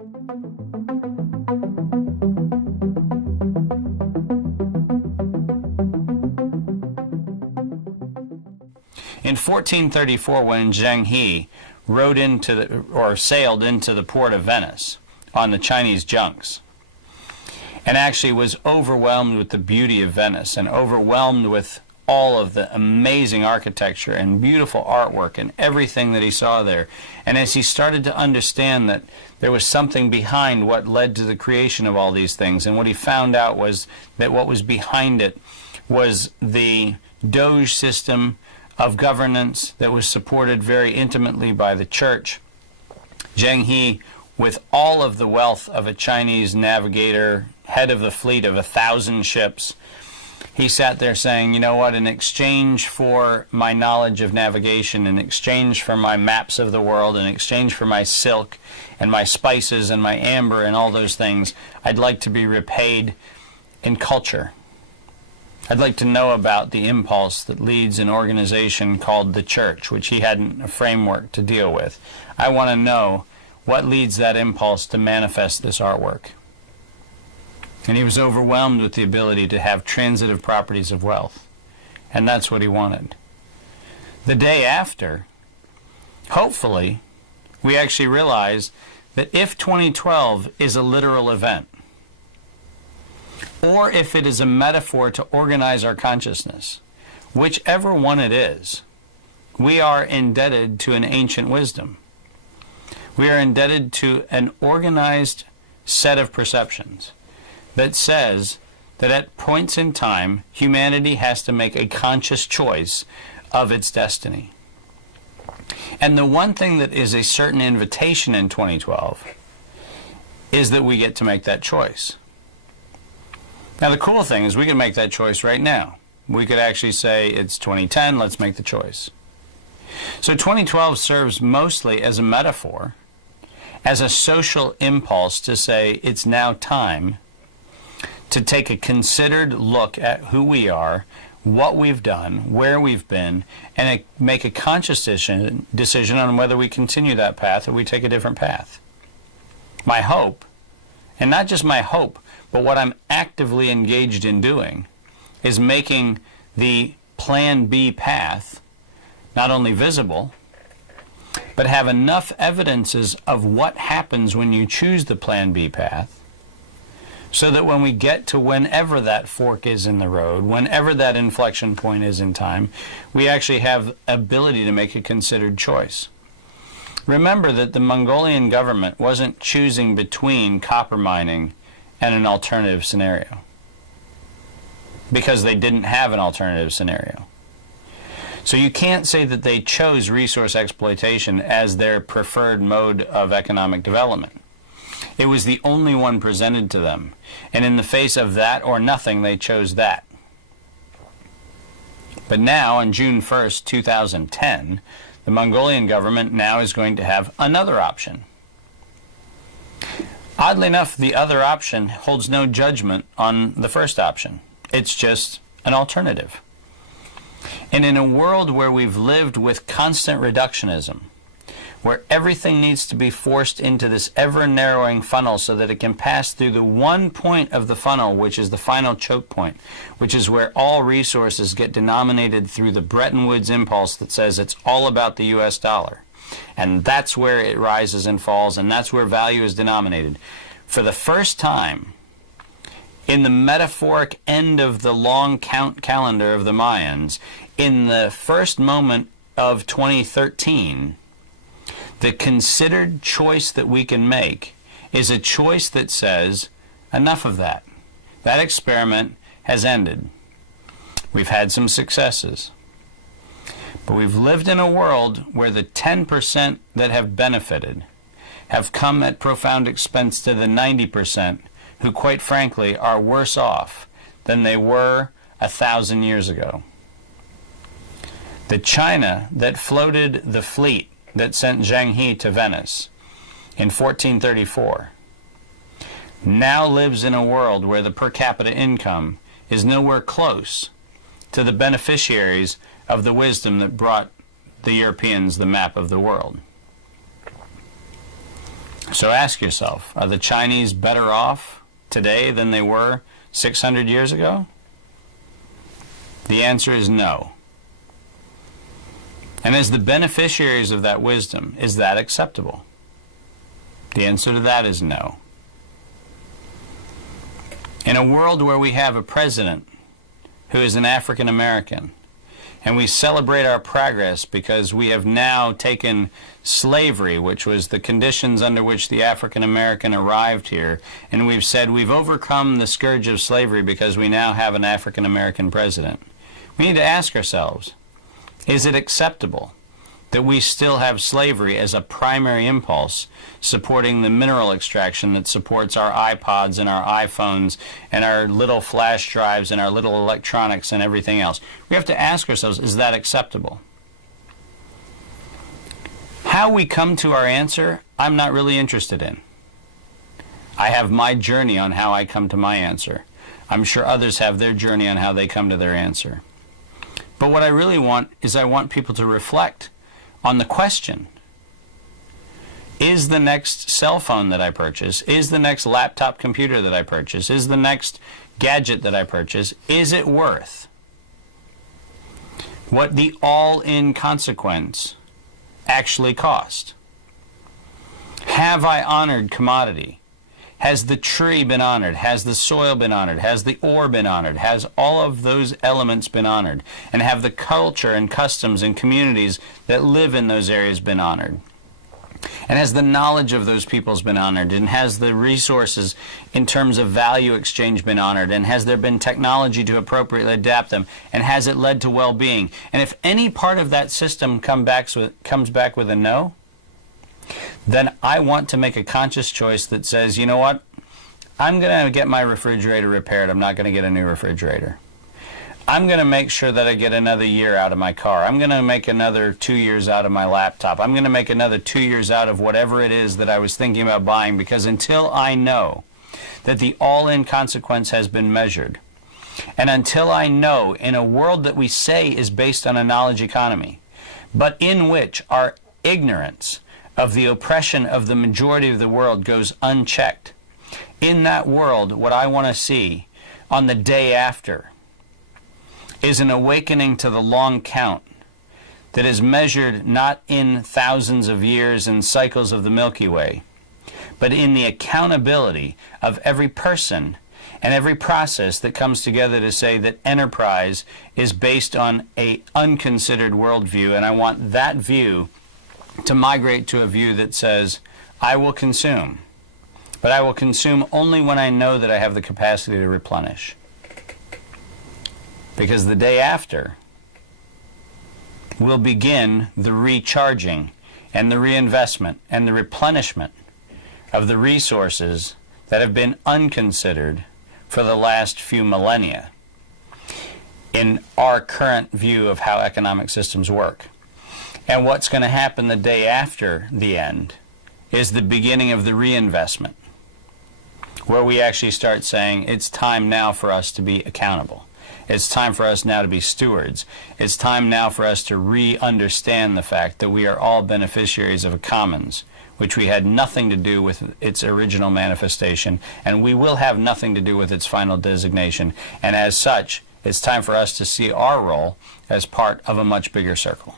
In 1434, when Zheng He sailed into the port of Venice on the Chinese junks, and actually was overwhelmed with the beauty of Venice and overwhelmed with all of the amazing architecture and beautiful artwork and everything that he saw there. And as he started to understand that there was something behind what led to the creation of all these things, and what he found out was that what was behind it was the Doge system of governance that was supported very intimately by the church. Zheng He, with all of the wealth of a Chinese navigator, head of the fleet of 1,000 ships, he sat there saying, you know what, in exchange for my knowledge of navigation, in exchange for my maps of the world, in exchange for my silk and my spices and my amber and all those things, I'd like to be repaid in culture. I'd like to know about the impulse that leads an organization called the church, which he hadn't a framework to deal with. I want to know what leads that impulse to manifest this artwork. And he was overwhelmed with the ability to have transitive properties of wealth. And that's what he wanted. The day after, hopefully, we actually realize that if 2012 is a literal event, or if it is a metaphor to organize our consciousness, whichever one it is, we are indebted to an ancient wisdom. We are indebted to an organized set of perceptions that says that at points in time, humanity has to make a conscious choice of its destiny. And the one thing that is a certain invitation in 2012 is that we get to make that choice. Now, the cool thing is we can make that choice right now. We could actually say it's 2010, let's make the choice. So 2012 serves mostly as a metaphor, as a social impulse to say it's now time to take a considered look at who we are, what we've done, where we've been, and make a conscious decision on whether we continue that path or we take a different path. My hope, and not just my hope, but what I'm actively engaged in doing, is making the Plan B path not only visible, but have enough evidences of what happens when you choose the Plan B path, so that when we get to whenever that fork is in the road, whenever that inflection point is in time, we actually have ability to make a considered choice. Remember that the Mongolian government wasn't choosing between copper mining and an alternative scenario, because they didn't have an alternative scenario. So you can't say that they chose resource exploitation as their preferred mode of economic development. It was the only one presented to them, and in the face of that or nothing, they chose that. But now, on June 1st, 2010, the Mongolian government now is going to have another option. Oddly enough, the other option holds no judgment on the first option. It's just an alternative. And in a world where we've lived with constant reductionism, where everything needs to be forced into this ever-narrowing funnel so that it can pass through the one point of the funnel, which is the final choke point, which is where all resources get denominated through the Bretton Woods impulse that says it's all about the US dollar. And that's where it rises and falls, and that's where value is denominated. For the first time, in the metaphoric end of the long count calendar of the Mayans, in the first moment of 2013, the considered choice that we can make is a choice that says, enough of that. That experiment has ended. We've had some successes. But we've lived in a world where the 10% that have benefited have come at profound expense to the 90% who, quite frankly, are worse off than they were 1,000 years ago. The China that floated the fleet that sent Zheng He to Venice in 1434 now lives in a world where the per capita income is nowhere close to the beneficiaries of the wisdom that brought the Europeans the map of the world. So ask yourself, are the Chinese better off today than they were 600 years ago? The answer is no. And as the beneficiaries of that wisdom, is that acceptable? The answer to that is no. In a world where we have a president who is an African American, and we celebrate our progress because we have now taken slavery, which was the conditions under which the African American arrived here, and we've said we've overcome the scourge of slavery because we now have an African American president. We need to ask ourselves, is it acceptable that we still have slavery as a primary impulse supporting the mineral extraction that supports our iPods and our iPhones and our little flash drives and our little electronics and everything else? We have to ask ourselves, is that acceptable? How we come to our answer, I'm not really interested in. I have my journey on how I come to my answer. I'm sure others have their journey on how they come to their answer. But what I really want is I want people to reflect on the question, is the next cell phone that I purchase, is the next laptop computer that I purchase, is the next gadget that I purchase, is it worth what the all-in consequence actually cost? Have I honored commodity? Has the tree been honored? Has the soil been honored? Has the ore been honored? Has all of those elements been honored? And have the culture and customs and communities that live in those areas been honored? And has the knowledge of those peoples been honored? And has the resources in terms of value exchange been honored? And has there been technology to appropriately adapt them? And has it led to well-being? And if any part of that system comes back with a no, then I want to make a conscious choice that says, you know what? I'm going to get my refrigerator repaired. I'm not going to get a new refrigerator. I'm going to make sure that I get another year out of my car. I'm going to make another 2 years out of my laptop. I'm going to make another 2 years out of whatever it is that I was thinking about buying, because until I know that the all-in consequence has been measured, and until I know, in a world that we say is based on a knowledge economy, but in which our ignorance of the oppression of the majority of the world goes unchecked, in that world, what I want to see on the day after is an awakening to the long count that is measured not in thousands of years and cycles of the Milky Way, but in the accountability of every person and every process that comes together to say that enterprise is based on an unconsidered worldview. And I want that view to migrate to a view that says, I will consume, but I will consume only when I know that I have the capacity to replenish. Because the day after will begin the recharging and the reinvestment and the replenishment of the resources that have been unconsidered for the last few millennia in our current view of how economic systems work. And what's going to happen the day after the end is the beginning of the reinvestment, where we actually start saying it's time now for us to be accountable. It's time for us now to be stewards. It's time now for us to re-understand the fact that we are all beneficiaries of a commons, which we had nothing to do with its original manifestation, and we will have nothing to do with its final designation. And as such, it's time for us to see our role as part of a much bigger circle.